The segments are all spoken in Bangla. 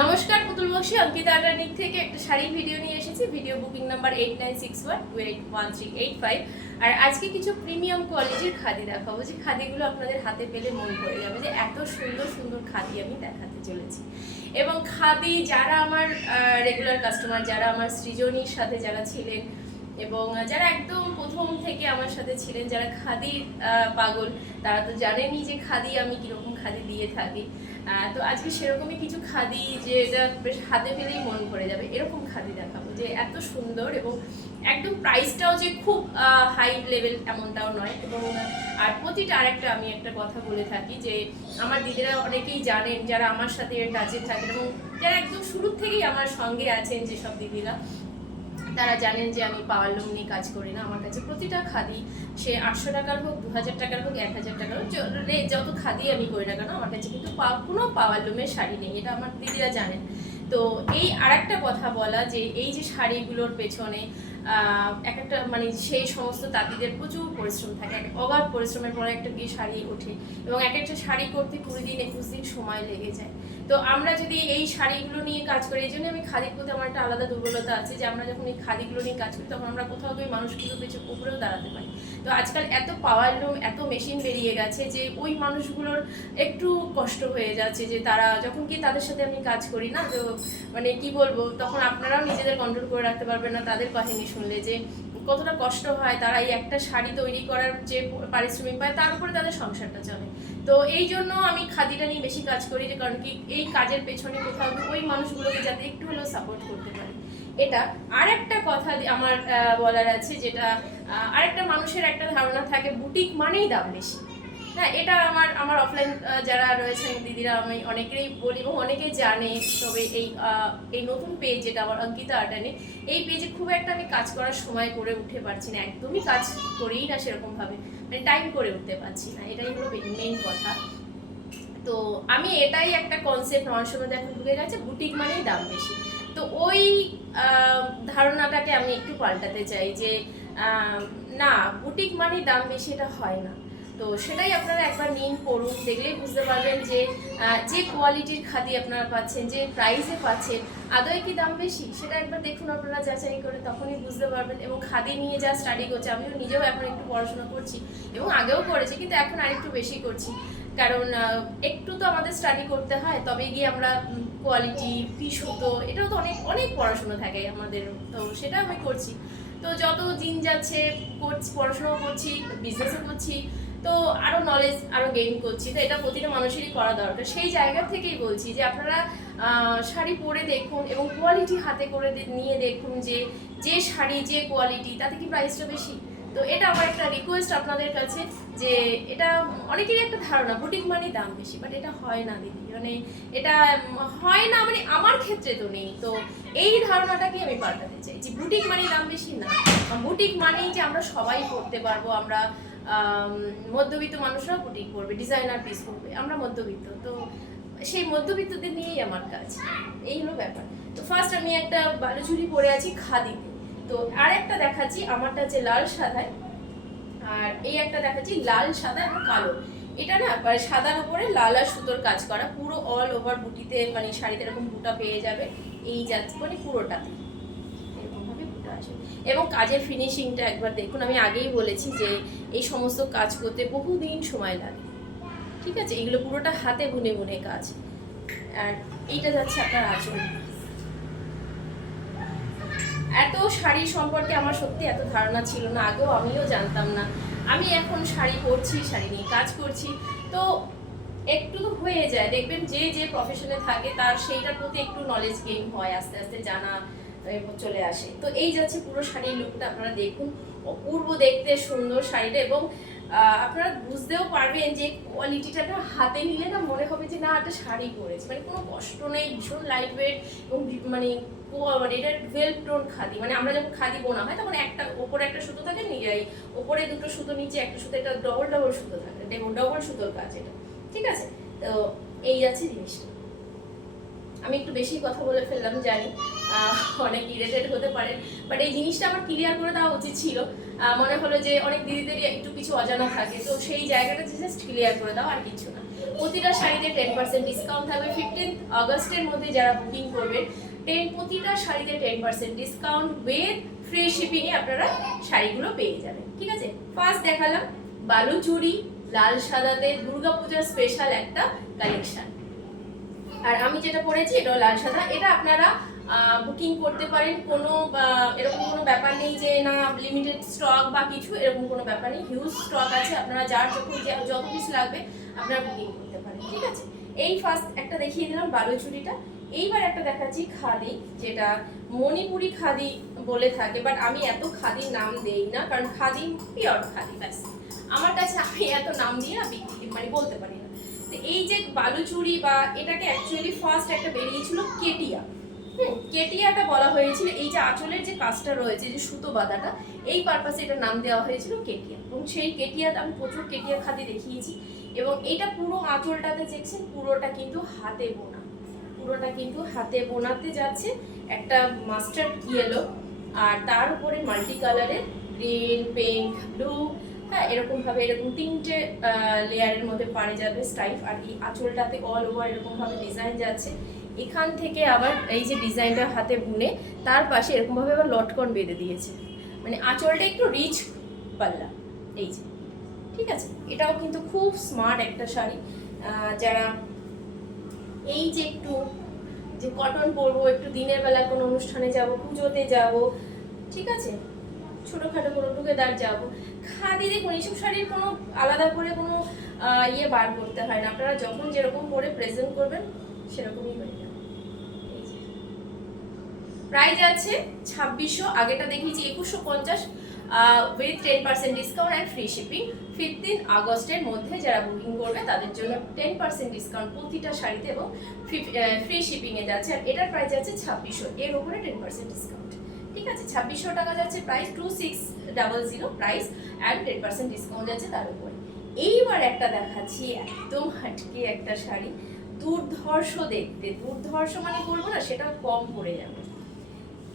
নমস্কার, পুতুল বক্সী অঙ্কিতা আটার্নিক থেকে একটা শাড়ি ভিডিও নিয়ে এসেছি। Video booking number 8961281385। আর আজকে কিছু প্রিমিয়াম কোয়ালিটির খাদি দেখাবো, যে খাদিগুলো আপনাদের হাতে পেলে মন ভরে যাবে, যে এত সুন্দর সুন্দর খাদি আমি দেখাতে চলেছি। এবং খাদি যারা আমার রেগুলার কাস্টমার, যারা আমার সৃজনীর সাথে যারা ছিলেন এবং যারা একদম প্রথম থেকে আমার সাথে ছিলেন, যারা খাদির পাগল, তারা তো জানেনই যে খাদি আমি কীরকম খাদি দিয়ে থাকি। তো আজকে সেরকমই কিছু খাদি, যেটা বেশ হাতে পেলেই মন ভরে যাবে, এরকম খাদি দেখাবো, যে এত সুন্দর এবং একদম প্রাইসটাও যে খুব হাই লেভেল এমনটাও নয়। এবং আর প্রতিটা আরেকটা আমি একটা কথা বলে থাকি, যে আমার দিদিরা অনেকেই জানেন যারা আমার সাথে টাচে থাকেন এবং যারা একদম শুরুর থেকেই আমার সঙ্গে আছেন, যেসব দিদিরা তারা জানেন যে আমি পাওয়ার লুম নিয়ে কাজ করি না। আমার কাছে প্রতিটা খাদি, সে 800 টাকার হোক, 2000 টাকার হোক, 1000 টাকার হোক, যত খাদি আমি করি না কেন, আমার কাছে কিন্তু কোনো পাওয়ার লুমের শাড়ি নেই, এটা আমার দিদিরা জানেন। তো এই আরেকটা কথা বলা, যে এই যে শাড়িগুলোর পেছনে এক একটা মানে সেই সমস্ত তাঁতিদের প্রচুর পরিশ্রম থাকে, অগাধ পরিশ্রমের পরে একটা গিয়ে শাড়ি ওঠে, এবং এক একটা শাড়ি করতে 20 দিন 21 দিন সময় লেগে যায়। তো আমরা যদি এই শাড়িগুলো নিয়ে কাজ করি, এই জন্য আমি খাদির প্রতি আমার একটা আলাদা দুর্বলতা আছে, যে আমরা যখন এই খাদিগুলো নিয়ে কাজ করি তখন আমরা কোথাও ওই মানুষগুলো পেছনে উপরেও দাঁড়াতে পারি। তো আজকাল এত পাওয়ার লুম, এত মেশিন বেরিয়ে গেছে, যে ওই মানুষগুলোর একটু কষ্ট হয়ে যাচ্ছে, যে তারা যখন কি তাদের সাথে আমি কাজ করি না, তো মানে কি বলবো, তখন আপনারাও নিজেদের কন্ট্রোল করে রাখতে পারবেন না তাদের কাহিনী শুনলে, যে কতটা কষ্ট হয়। তারা এই একটা শাড়ি তৈরি করার যে পারিশ্রমিক পায়, তার উপরে তাদের সংসারটা চলে। তো এই জন্য আমি খাদিটা নিয়ে বেশি কাজ করি, যে কারণ কি এই কাজের পেছনে কোথাও ওই মানুষগুলোকে যাতে একটু হলেও সাপোর্ট করতে পারি। এটা আর একটা কথা আমার বলার আছে, যেটা আরেকটা মানুষের একটা ধারণা থাকে বুটিক মানেই দাম বেশি। হ্যাঁ, এটা আমার অফলাইন যারা রয়েছেন দিদিরা, আমি অনেকেই বলি এবং অনেকে জানে। তবে এই নতুন পেজ যেটা আমার অঙ্কিতা আটার্নিক, এই পেজে খুব একটা আমি কাজ করার সময় করে উঠে পারছি না, একদমই কাজ করেই না সেরকমভাবে, মানে টাইম করে উঠতে পারছি না, এটাই হলো মেইন কথা। তো আমি এটাই একটা কনসেপ্ট আমার সময় এখন ঢুকে গেছে, বুটিক মানেই দাম বেশি। তো ওই ধারণাটাকে আমি একটু পাল্টাতে চাই, যে না, বুটিক মানেই দাম বেশি, এটা হয় না। তো সেটাই আপনারা একবার নিন, পড়ুন, দেখলেই বুঝতে পারবেন যে যে কোয়ালিটির খাদি আপনারা পাচ্ছেন, যে প্রাইসে পাচ্ছেন, আদৌ কি দাম বেশি, সেটা একবার দেখুন আপনারা যাচাই করে, তখনই বুঝতে পারবেন। এবং খাদি নিয়ে যা স্টাডি করছে, আমিও নিজেও এখন একটু পড়াশোনা করছি এবং আগেও করেছি, কিন্তু এখন আরেকটু বেশি করছি, কারণ একটু তো আমাদের স্টাডি করতে হয়, তবে গিয়ে আমরা কোয়ালিটি, কি সুতো, এটাও তো অনেক অনেক পড়াশোনা থাকে আমাদের, তো সেটা আমি করছি। তো যত দিন যাচ্ছে করছি, পড়াশোনাও করছি, বিজনেসও করছি, তো আরও নলেজ আরও গেইন করছি। তো এটা প্রতিটা মানুষেরই করা দরকার। সেই জায়গা থেকেই বলছি যে আপনারা শাড়ি পরে দেখুন এবং কোয়ালিটি হাতে করে নিয়ে দেখুন, যে যে শাড়ি যে কোয়ালিটি, তাতে কি প্রাইসটা বেশি। তো এটা আমার একটা রিকোয়েস্ট আপনাদের কাছে, যে এটা অনেকেরই একটা ধারণা বুটিক মানেই দাম বেশি, বাট এটা হয় না দিদি, মানে এটা হয় না, মানে আমার ক্ষেত্রে তো নেই। তো এই ধারণাটাকে আমি পাল্টাতে চাই, যে বুটিক মানেই দাম বেশি না, বুটিক মানেই যে আমরা সবাই পড়তে পারবো, আমরা মধ্যবিত্ত মানুষরাও বুটিক পরবে, ডিজাইনার পিস পরবে, আমরা মধ্যবিত্ত, তো সেই মধ্যবিত্তদের নিয়েই আমার কাজ, এই হলো ব্যাপার। তো ফার্স্ট আমি একটা বালুচুরি পরে আছি খাদিতে, তো আর একটা দেখাচ্ছি, আমারটা হচ্ছে লাল সাদায়, আর এই একটা দেখাচ্ছি লাল সাদা এবং কালো। এটা না সাদার উপরে লাল আর সুতোর কাজ করা, পুরো অল ওভার বুটিতে, মানে শাড়িতে এরকম বুটা পেয়ে যাবে, এই যাচ্ছে মানে পুরোটাতে এরকমভাবে বুটা আসে। এবং কাজের ফিনিশিংটা একবার দেখুন, আমি আগেই বলেছি যে এই সমস্ত কাজ করতে বহুদিন সময় লাগে, ঠিক আছে, এগুলো পুরোটা হাতে বুনে বুনে কাজ। আর এইটা যাচ্ছে আপনার আঁচল। এত শাড়ি সম্পর্কে আমার সত্যি এত ধারণা ছিল না, আগেও আমিও জানতাম না। আমি এখন শাড়ি পরছি, শাড়ি নিয়ে কাজ করছি, তো একটু তো হয়ে যায়, দেখবেন যে যে প্রফেশনে থাকে তার সেইটার প্রতি একটু নলেজ গেইন হয়, আস্তে আস্তে জানা চলে আসে। তো এই যাচ্ছে পুরো শাড়ির লুকটা, আপনারা দেখুন, অপূর্ব দেখতে সুন্দর শাড়িটা। এবং আপনারা বুঝতেও পারবেন যে কোয়ালিটিটা হাতে নিলে না মনে হবে যে না, একটা শাড়ি পরেছে, মানে কোনো কষ্ট নেই, ভীষণ লাইট ওয়েট, এবং মানে এটা ভেলভ টোন খাদি, মানে আমরা যখন খাদি বোনা হয় তখন একটা ওপরে একটা সুতো থাকে, ওপরে দুটো সুতো, নিচে একটা সুতো, এটা ডবল ডবল সুতো থাকে, দেখুন ডবল সুতোর কাজ এটা, ঠিক আছে। তো এই যাচ্ছে জিনিসটা। আমি একটু বেশি কথা বলে ফেললাম জানি, অনেক ইরিটেট হতে পারেন, বাট এই জিনিসটা আমার ক্লিয়ার করে দেওয়া উচিত ছিল। মনে হলো যে অনেক দিদিদেরই একটু কিছু অজানা থাকে, তো সেই জায়গাটা জাস্ট ক্লিয়ার করে দাও, আর কিছু না। প্রতিটা শাড়িতে 10% ডিসকাউন্ট থাকবে 15 আগস্টের মধ্যে যারা বুকিং করবেন। প্রতিটা শাড়িতে 10% ডিসকাউন্ট উইথ ফ্রি শিপিংয়ে আপনারা শাড়িগুলো পেয়ে যাবেন। ঠিক আছে, ফার্স্ট দেখালাম বালুচুরি লাল সাদাতে দুর্গাপূজার স্পেশাল একটা কালেকশন। আর আমি যেটা পরেছি এটাও লাল সাদা। এটা আপনারা বুকিং করতে পারেন, কোনো এরকম কোনো ব্যাপার নেই যে না লিমিটেড স্টক বা কিছু, এরকম কোনো ব্যাপার নেই, হিউজ স্টক আছে। আপনারা যার যখন যত পিস লাগবে আপনারা বুকিং করতে পারেন। ঠিক আছে, এই ফার্স্ট একটা দেখিয়ে দিলাম বালুচুরিটা। এইবার একটা দেখাচ্ছি খাদি, যেটা মণিপুরি খাদি বলে থাকে, বাট আমি এত খাদির নাম দেই না, কারণ খাদি পিওর খাদি, ব্যাস আমার কাছে আমি এত নাম দিয়ে না মানে বলতে পারি না। তো এই যে বালুচুরি বা এটাকে অ্যাকচুয়ালি ফার্স্ট একটা বেরিয়েছিল কেটিয়া। কেটিয়াটা বলা হয়েছিল এই যে আঁচলের যে কাজটা রয়েছে, যে সুতো বাঁধাটা, এই পারপাসে এটার নাম দেওয়া হয়েছিল কেটিয়া। এবং সেই কেটিয়াতে আমি প্রচুর কেটিয়া খাদি দেখিয়েছি। এবং এটা পুরো আঁচলটাতে দেখছেন পুরোটা কিন্তু হাতে বোনা, পুরোটা কিন্তু হাতে বোনাতে যাচ্ছে, একটা মাস্টার্ড ইয়েলো, আর তার উপরে মাল্টি কালারের গ্রিন, পিঙ্ক, ব্লু, হ্যাঁ এরকম ভাবে এরকম 3টে লেয়ারের মধ্যে পাড়ে যাবে স্টাইফ। আর এই আঁচলটাতে অল ওভার এরকম ভাবে ডিজাইন যাচ্ছে। এখান থেকে আবার এই যে ডিজাইনটা হাতে বুনে তার পাশে এরকম ভাবে আবার লটকন বেঁধে দিয়েছে, মানে আঁচলটা একটু রিচ পাল্লা এই যে। ঠিক আছে, এটাও কিন্তু খুব স্মার্ট একটা শাড়ি। যারা এই যে একটু যে কটন পরবো, একটু দিনের বেলা কোনো অনুষ্ঠানে যাব, পুজোতে যাব, ঠিক আছে, ছোটখাটো কোনো টুকেদার যাব, খাদি দেখুন এইসব শাড়ির কোনো আলাদা করে কোনো ইয়ে বার করতে হয় না। আপনারা যখন যেরকম করে প্রেজেন্ট করবেন সেরকমই হয়ে যাবে। প্রাইস আছে 2600, আগেটা দেখিয়েছি 2150 with 10% discount and free shipping. 15 আগস্টের মধ্যে যারা বুকিং করবে তাদের জন্য 10% ডিসকাউন্ট প্রতিটা শাড়িতে এবং ফ্রি শিপিংয়ে যাচ্ছে। আর এটার প্রাইস আছে 2600, এর উপরে 10% ডিসকাউন্ট। ঠিক আছে, 2600 টাকা যাচ্ছে প্রাইস, 2600 প্রাইস অ্যান্ড 10% ডিসকাউন্ট যাচ্ছে তার উপরে। এইবার একটা দেখাচ্ছি একদম হাটকে একটা শাড়ি, দুর্ধর্ষ দেখতে, দুর্ধর্ষ মানে বলবো না সেটা কম পড়ে যাবে।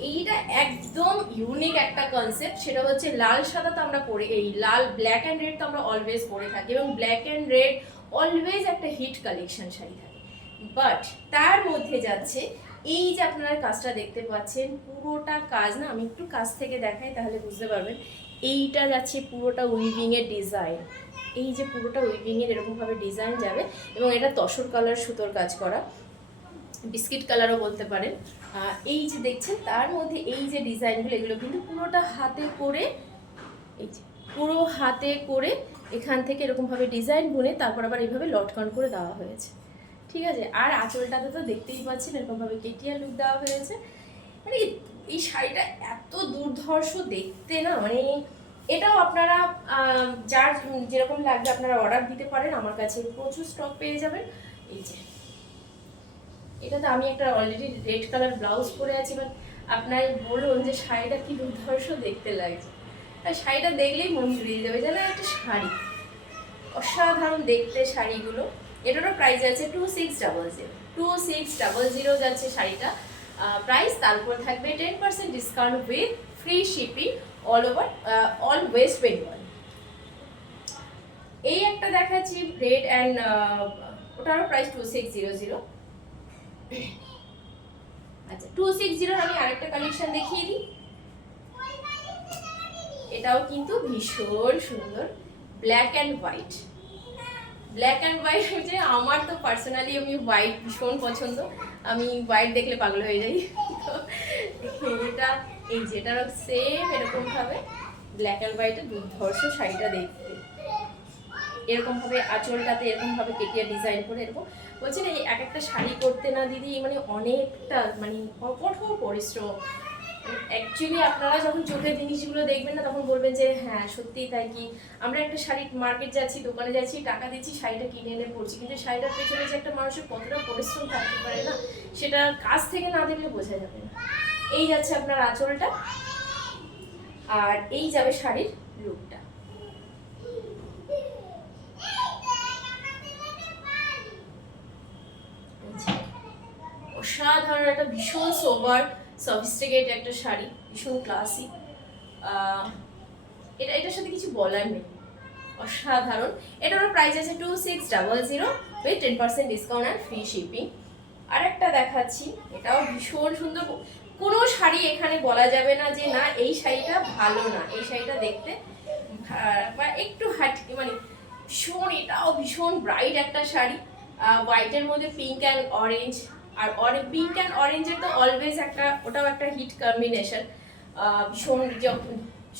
এইটা একদম ইউনিক একটা কনসেপ্ট, সেটা হচ্ছে লাল সাদা তো আমরা পরে, এই লাল ব্ল্যাক অ্যান্ড রেড তো আমরা অলওয়েজ পরে থাকি, এবং ব্ল্যাক অ্যান্ড রেড অলওয়েজ একটা হিট কালেকশন শাড়ি থাকে। বাট তার মধ্যে যাচ্ছে এই যে আপনারা কাজটা দেখতে পাচ্ছেন, পুরোটা কাজ না, আমি একটু কাছ থেকে দেখাই তাহলে বুঝতে পারবেন। এইটা যাচ্ছে পুরোটা উইভিং এর ডিজাইন, এই যে পুরোটা উইভিং এর এরকম ভাবে ডিজাইন যাবে, এবং এটা তসর কালার সুতোর কাজ করা, বিস্কিট কালারও বলতে পারেন। এই যে দেখছেন তার মধ্যে এই যে ডিজাইনগুলো, এগুলো কিন্তু পুরোটা হাতে করে, এই যে পুরো হাতে করে এখান থেকে এরকমভাবে ডিজাইন বুনে তারপর আবার এইভাবে লটকন করে দেওয়া হয়েছে। ঠিক আছে, আর আঁচলটাতে তো দেখতেই পাচ্ছেন এরকমভাবে কেটিয়া লুক দেওয়া হয়েছে। মানে এই শাড়িটা এত দুর্ধর্ষ দেখতে না, মানে এটাও আপনারা যার যেরকম লাগবে আপনারা অর্ডার দিতে পারেন, আমার কাছে প্রচুর স্টক পেয়ে যাবেন। এই যে এটাতে আমি একটা অলরেডি রেড কালার ব্লাউজ পরে আছি, বাট আপনার বলুন যে শাড়িটা কি দুর্ধর্ষ দেখতে লাগছে, আর শাড়িটা দেখলেই মন জুড়িয়ে যাবে, যেন একটা শাড়ি অসাধারণ দেখতে শাড়িগুলো। এটারও প্রাইস আছে 2600 যাচ্ছে শাড়িটা প্রাইস। তারপর থাকবে 10% discount with free shipping all over all West Bengal. এই একটা দেখাচ্ছি রেড অ্যান্ড ওটারও প্রাইস 2600। আচ্ছা 260 আমি আরেকটা কালেকশন দেখিয়ে দিই, এটাও কিন্তু ভীষণ সুন্দর, black and white. Black and white হচ্ছে আমার তো পার্সোনালি আমি হোয়াইট ভীষণ পছন্দ, আমি হোয়াইট দেখলে পাগল হয়ে যাই। তো এটা এই যেটারও সেম এরকম ভাবে ব্ল্যাক অ্যান্ড হোয়াইটের দুর্ধর্ষ শাড়িটা দেখতে, এরকম ভাবে আঁচলটাতে এরকম ভাবে কেটিয়া ডিজাইন করে এরকম। বলছি না এই এক একটা শাড়ি করতে না দিদি মানে অনেকটা মানে কঠোর পরিশ্রম। অ্যাকচুয়ালি আপনারা যখন চোখের জিনিসগুলো দেখবেন না তখন বলবেন যে হ্যাঁ সত্যিই তাই। কি আমরা একটা শাড়ি মার্কেট যাচ্ছি, দোকানে যাচ্ছি, টাকা দিচ্ছি, শাড়িটা কিনে এনে পড়ছি, কিন্তু শাড়িটার পেছনে যে একটা মানুষের কতটা পরিশ্রম থাকতে পারে না, সেটা কাছ থেকে না দেখলে বোঝা যাবে না। এই যাচ্ছে আপনার আঁচলটা, আর এই যাবে শাড়ির লুকটা। অসাধারণ একটা ভীষণ সোবার সফিস্টিকেট একটা শাড়ি, ভীষণ ক্লাসি। এটার সাথে কিছু বলার নেই, অসাধারণ। এটারও প্রাইস আছে 2600 with 10% discount and free shipping. আরেকটা দেখাচ্ছি, এটাও ভীষণ সুন্দর। কোনো শাড়ি এখানে বলা যাবে না যে না এই শাড়িটা ভালো না, এই শাড়িটা দেখতে একটু মানে ভীষণ, এটাও ভীষণ ব্রাইট একটা শাড়ি, হোয়াইটের মধ্যে পিঙ্ক অ্যান্ড অরেঞ্জ। আর পিঙ্ক অ্যান্ড অরেঞ্জের তো অলওয়েজ একটা, ওটাও একটা হিট কম্বিনেশন। ভীষণ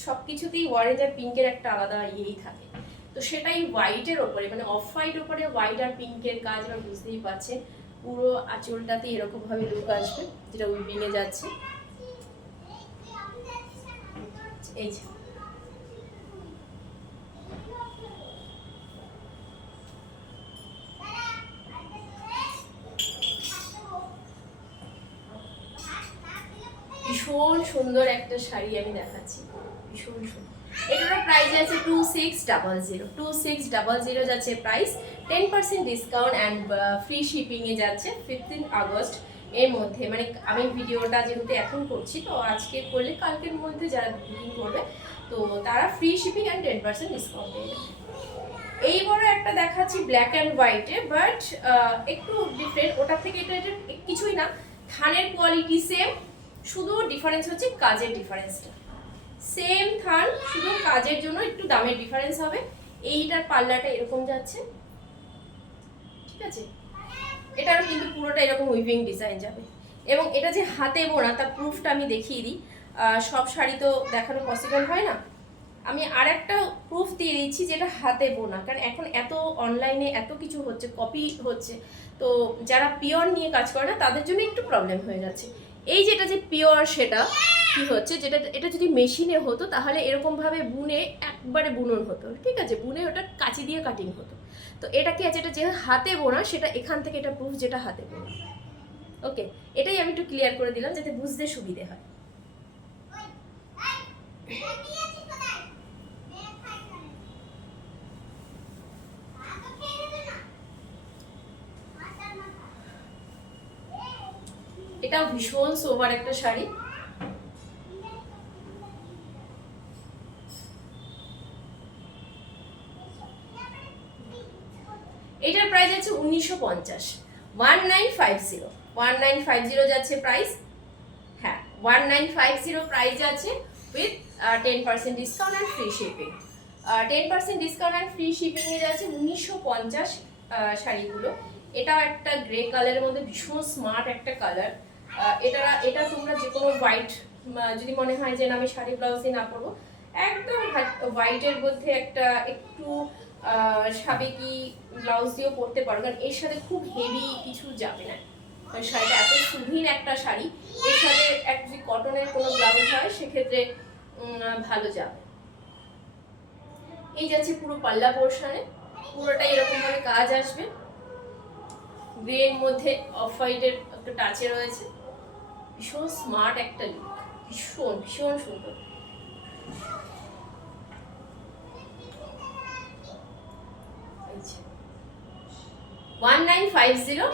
সব কিছুতেই অরেঞ্জ আর পিঙ্কের একটা আলাদা ইয়েই থাকে। তো সেটাই হোয়াইটের ওপরে, মানে অফ হোয়াইট ওপরে হোয়াইট আর পিঙ্কের কাজ, আমরা বুঝতেই পারছেন। পুরো আঁচলটাতে এরকম ভাবে লুক আসবে, যেটা উইভিং এ যাচ্ছে। এই যে ভীষণ সুন্দর একটা শাড়ি আমি দেখাচ্ছি, ভীষণ সুন্দর। এটার প্রাইস আছে 2600 যাচ্ছে price, 10% discount and free shipping এ যাচ্ছে 15 আগস্ট এর মধ্যে। মানে আমি ভিডিওটা যেহেতু এখন করছি, তো আজকে করলে কালকের মধ্যে যারা বুকিং করবে তো তারা ফ্রি শিপিং অ্যান্ড 10% ডিসকাউন্ট পেয়ে যাবে। এই বড় একটা দেখাচ্ছি ব্ল্যাক অ্যান্ড হোয়াইটে, বাট একটু ডিফারেন্ট। ওটার থেকে এটা কিছুই না, থানের কোয়ালিটি সেম, শুধু ডিফারেন্স হচ্ছে কাজের ডিফারেন্সটা। সেম থান, শুধু কাজের জন্য একটু দামের ডিফারেন্স হবে। এইটার পাল্লাটা এরকম যাচ্ছে, ঠিক আছে। এটারও কিন্তু পুরোটা এরকম উইভিং ডিজাইন যাবে। এবং এটা যে হাতে বোনা তার প্রুফটা আমি দেখিয়ে দিই। সব শাড়ি তো দেখানো পসিবল হয় না, আমি আর একটা প্রুফ দিয়ে দিচ্ছি যেটা হাতে বোনা। কারণ এখন এত অনলাইনে এত কিছু হচ্ছে, কপি হচ্ছে, তো যারা পিওর নিয়ে কাজ করে না তাদের জন্য একটু প্রবলেম হয়ে যাচ্ছে। এই যেটা যে পিওর, সেটা কি হচ্ছে, যেটা এটা যদি মেশিনে হতো তাহলে এরকম ভাবে বুনে একবারে বুনন হতো, ঠিক আছে, বুনে ওটা কাঁচি দিয়ে কাটিং হতো। তো এটা কি আছে, এটা যেটা হাতে বোনা, সেটা এখান থেকে এটা প্রুফ যেটা হাতে বোনা। ওকে, এটাই আমি একটু ক্লিয়ার করে দিলাম যাতে বুঝতে সুবিধে হয়। এটাও ভীষণ সোবার একটা শাড়ি। এটার প্রাইস আছে 1950, 1950 যাচ্ছে প্রাইস। হ্যাঁ, 1950 প্রাইস আছে with 10% discount and free shipping. 10% discount and free shipping এ যাচ্ছে 1950 শাড়িগুলো। এটাও একটা গ্রে কালারের মধ্যে ভীষণ স্মার্ট একটা কালার। এটা তোমরা যে কোনো হোয়াইট, যদি মনে হয় যে না আমি শাড়ি ব্লাউজ দিয়ে না পরবো, একদম হোয়াইটের মধ্যে একটা একটু সাবেকি ব্লাউজ দিয়েও পরতে পারো, কারণ এর সাথে খুব হেভি কিছু যাবে না। শাড়িটা এত সুন্দর একটা শাড়ি, এর সাথে যদি কটনের কোনো ব্লাউজ হয় সেক্ষেত্রে ভালো যাবে। এই যাচ্ছে পুরো পাল্লা পোর্শনে, পুরোটাই এরকম ভাবে কাজ আসবে। গ্রের মধ্যে অফ হোয়াইটের একটা টাচে রয়েছে, ভীষণ স্মার্ট একটা লুক, ভীষণ ভীষণ সুন্দর। $1950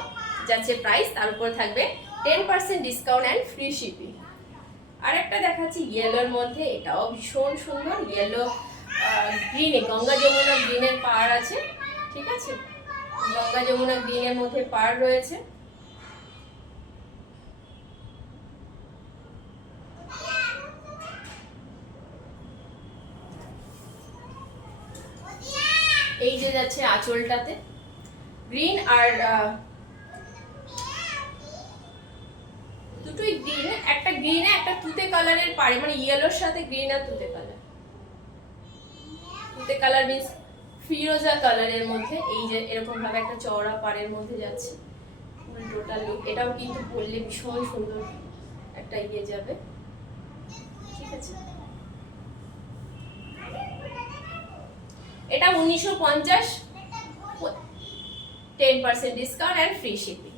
যাচ্ছে প্রাইস, তার উপর থাকবে 10% ডিসকাউন্ট অ্যান্ড ফ্রি শিপিং। আরেকটা দেখাচ্ছি ইয়েলোর মধ্যে, এটাও ভীষণ সুন্দর। ইয়েলো গ্রিনে, গঙ্গা যমুনা গ্রিনের পাড় আছে, ঠিক আছে, গঙ্গা যমুনা গ্রিনের মধ্যে পাড় রয়েছে। এই যে যাচ্ছে আঁচলটাতে গ্রিন, আর দুটোই গ্রিন, একটা গ্রিনে একটা তুতে কালারের পাড়ে, মানে ইয়েলোর সাথে গ্রিন আর তুতে কালার। তুতে কালার মিন্স ফিরোজা কালারের মধ্যে, এই যে এরকম ভাবে একটা চওড়া পাড়ের মধ্যে যাচ্ছে টোটাল লুক। এটাও কিন্তু পরলে ভীষণ সুন্দর একটা ইয়ে যাবে, ঠিক আছে। এটা 1950, 10% ডিসকাউন্ট অ্যান্ড ফ্রি শিপিং।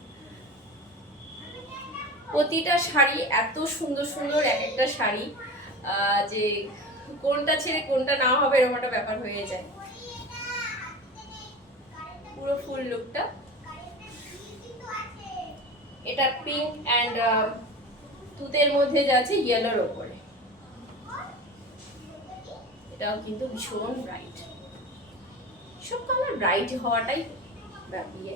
প্রতিটা শাড়ি এত সুন্দর সুন্দর, এক একটা শাড়ি যে কোনটা ছেড়ে কোনটা না হবে এরকম একটা ব্যাপার হয়ে যায়। পুরো ফুল লুকটা এটা পিঙ্ক অ্যান্ড তুতের মধ্যে যাচ্ছে ইয়েলোর ওপরে। এটাও কিন্তু ভীষণ ব্রাইট, সব কালার ব্রাইট হওয়াটাই ইয়ে।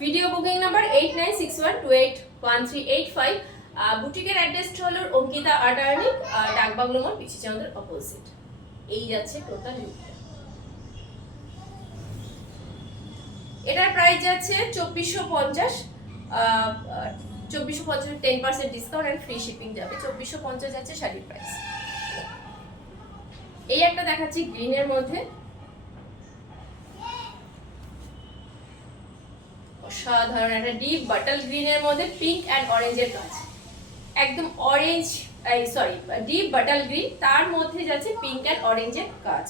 Video booking number 8961281385। বুটিকের অ্যাড্রেসটা হলো অঙ্কিতা আটার্নি, ডাকবাংলো মোড়, পিসিচন্দ্রের অপোজিট। এই যাচ্ছে টোটাল লুকটা। এটার প্রাইস যাচ্ছে 2450, 2450 10% ডিসকাউন্ট এন্ড ফ্রি শিপিং যাবে। 2450 যাচ্ছে শাড়ির প্রাইস। এই একটা দেখাচ্ছি গ্রিনের মধ্যে, অসাধারণ একটা ডিপ বাটল গ্রিনের মধ্যে পিঙ্ক অ্যান্ড অরেঞ্জের কাজ, একদম orange, sorry deep bottle green, তার মধ্যে যাচ্ছে পিঙ্ক অ্যান্ড অরেঞ্জের কাজ।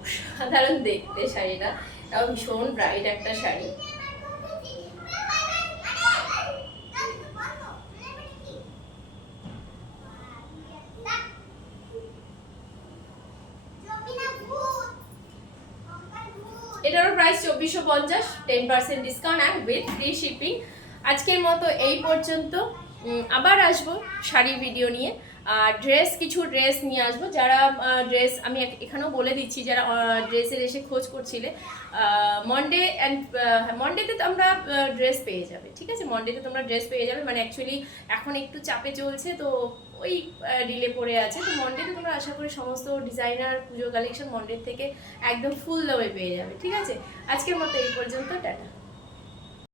অসাধারণ দেখতে শাড়িটা, তাও ভীষণ ব্রাইট একটা শাড়ি। এটারও price 2450, 10% discount and with free shipping. আজকের মতো এই পর্যন্ত, আবার আসবো শাড়ি ভিডিও নিয়ে। ড্রেস, কিছু ড্রেস নিয়ে আসবো। যারা ড্রেস, আমি এখানেও বলে দিচ্ছি, যারা ড্রেসের এসে খোঁজ করছিলে, মন্ডে অ্যান্ড মন্ডেতে তোমরা ড্রেস পেয়ে যাবে, ঠিক আছে? মন্ডেতে তোমরা ড্রেস পেয়ে যাবে, মানে অ্যাকচুয়ালি এখন একটু চাপে চলছে তো ওই ডিলে পড়ে আছে, তো মন্ডেতে তোমরা আশা করি সমস্ত ডিজাইনার পুজো কালেকশন মন্ডে থেকে একদম ফুল দামে পেয়ে যাবে, ঠিক আছে? আজকের মতো এই পর্যন্ত, টাটা।